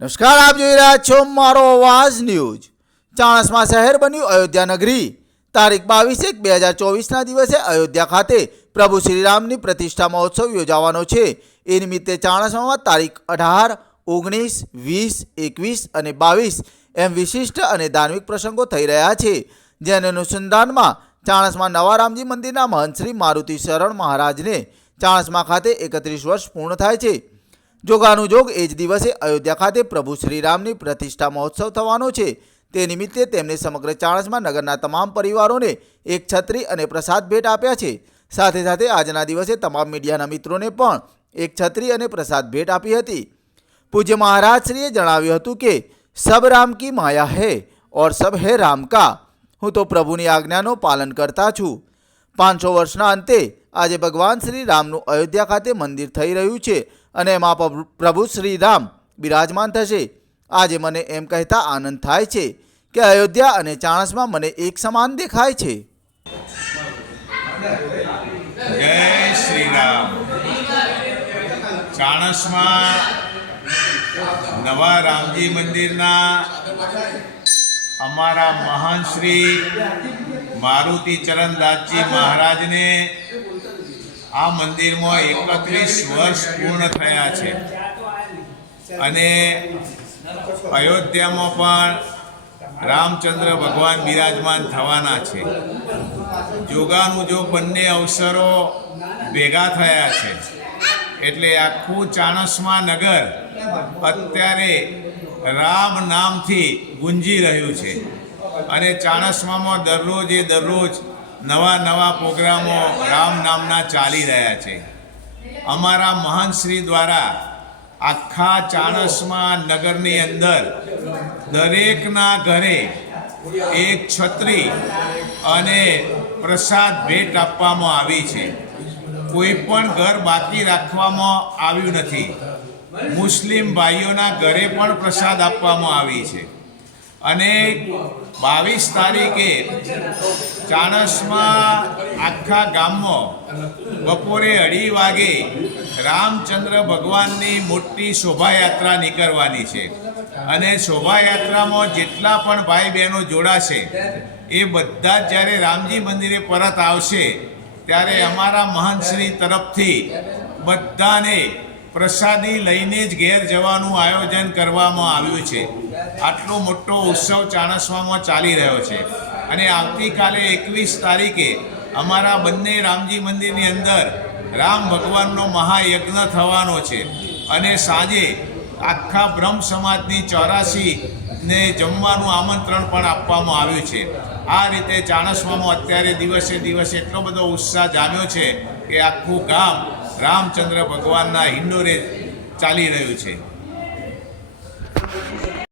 નમસ્કાર આપ જોઈ રહ્યા છો મારો અવાજ ન્યૂઝ ચાણસમાં શહેર બન્યું અયોધ્યા નગરી તારીખ બાવીસ એક બે હજાર ચોવીસના દિવસે અયોધ્યા ખાતે પ્રભુ શ્રીરામની પ્રતિષ્ઠા મહોત્સવ યોજાવાનો છે એ નિમિત્તે ચાણસમાં તારીખ અઢાર ઓગણીસ વીસ એકવીસ અને બાવીસ એમ વિશિષ્ટ અને ધાર્મિક પ્રસંગો થઈ રહ્યા છે જેને અનુસંધાનમાં ચાણસમાં નવા રામજી મંદિરના મહંત શ્રી મારુતિ શરણ મહારાજને ચાણસમા ખાતે એકત્રીસ વર્ષ પૂર્ણ થાય છે જોગાનુજોગ એ જ દિવસે અયોધ્યા ખાતે પ્રભુ શ્રીરામની પ્રતિષ્ઠા મહોત્સવ થવાનો છે તે નિમિત્તે તેમણે સમગ્ર ચાણસમાં નગરના તમામ પરિવારોને એક છત્રી અને પ્રસાદ ભેટ આપ્યા છે સાથે સાથે આજના દિવસે તમામ મીડિયાના મિત્રોને પણ એક છત્રી અને પ્રસાદ ભેટ આપી હતી પૂજ્ય મહારાજશ્રીએ જણાવ્યું હતું કે સબ રામ કી માયા હે ઓર સબ હે રામ કા હું તો પ્રભુની આજ્ઞાનો પાલન કરતા છું પાંચસો વર્ષના અંતે આજે ભગવાન શ્રી રામનું અયોધ્યા ખાતે મંદિર થઈ રહ્યું છે અને એમાં પ્રભુ શ્રી રામ બિરાજમાન થશે આજે મને એમ કહેતા આનંદ થાય છે કે અયોધ્યા અને ચાણસમાં મને એક સમાન દેખાય છે જય શ્રી રામ ચાણસમાં નવા રામજી મંદિરના અમારા મહાન શ્રી મારુતિ ચરણદાસજી મહારાજને આ મંદિરમાં એકત્રીસ વર્ષ પૂર્ણ થયા છે અને અયોધ્યામાં પણ રામચંદ્ર ભગવાન બિરાજમાન થવાના છે જો બંને અવસરો ભેગા થયા છે એટલે આખું ચાણસમા નગર અત્યારે રામ નામથી ગુંજી રહ્યું છે અને ચાણસમામાં દરરોજ એ દરરોજ નવા નવા પ્રોગ્રામો રામ નામના ચાલી રહ્યા છે અમારા મહાન શ્રી દ્વારા આખા ચાણસમાં નગરની અંદર દરેકના ઘરે એક છત્રી અને પ્રસાદ ભેટ આપવામાં આવી છે કોઈ પણ ઘર બાકી રાખવામાં આવ્યું નથી મુસ્લિમ ભાઈઓના ઘરે પણ પ્રસાદ આપવામાં આવી છે અને બાવીસ તારીખે ચાણસમાં આખા ગામમાં બપોરે અઢી વાગે રામચંદ્ર ભગવાનની મોટી શોભાયાત્રા નીકળવાની છે અને શોભાયાત્રામાં જેટલા પણ ભાઈ બહેનો જોડાશે એ બધા જ જ્યારે રામજી મંદિરે પરત આવશે ત્યારે અમારા મહંતશ્રી તરફથી બધાને પ્રસાદી લઈને જ ઘેર જવાનું આયોજન કરવામાં આવ્યું છે આટલો મોટો ઉત્સવ ચાણસવામાં ચાલી રહ્યો છે અને આવતીકાલે એકવીસ તારીખે અમારા બંને રામજી મંદિરની અંદર રામ ભગવાનનો મહાયજ્ઞ થવાનો છે અને સાંજે આખા બ્રહ્મ સમાજની ચોરાસી ને જમવાનું આમંત્રણ પણ આપવામાં આવ્યું છે આ રીતે ચાણસમામાં અત્યારે દિવસે દિવસે એટલો બધો ઉત્સાહ જામ્યો છે કે આખું ગામ રામચંદ્ર ભગવાનના હિંડોરે ચાલી રહ્યું છે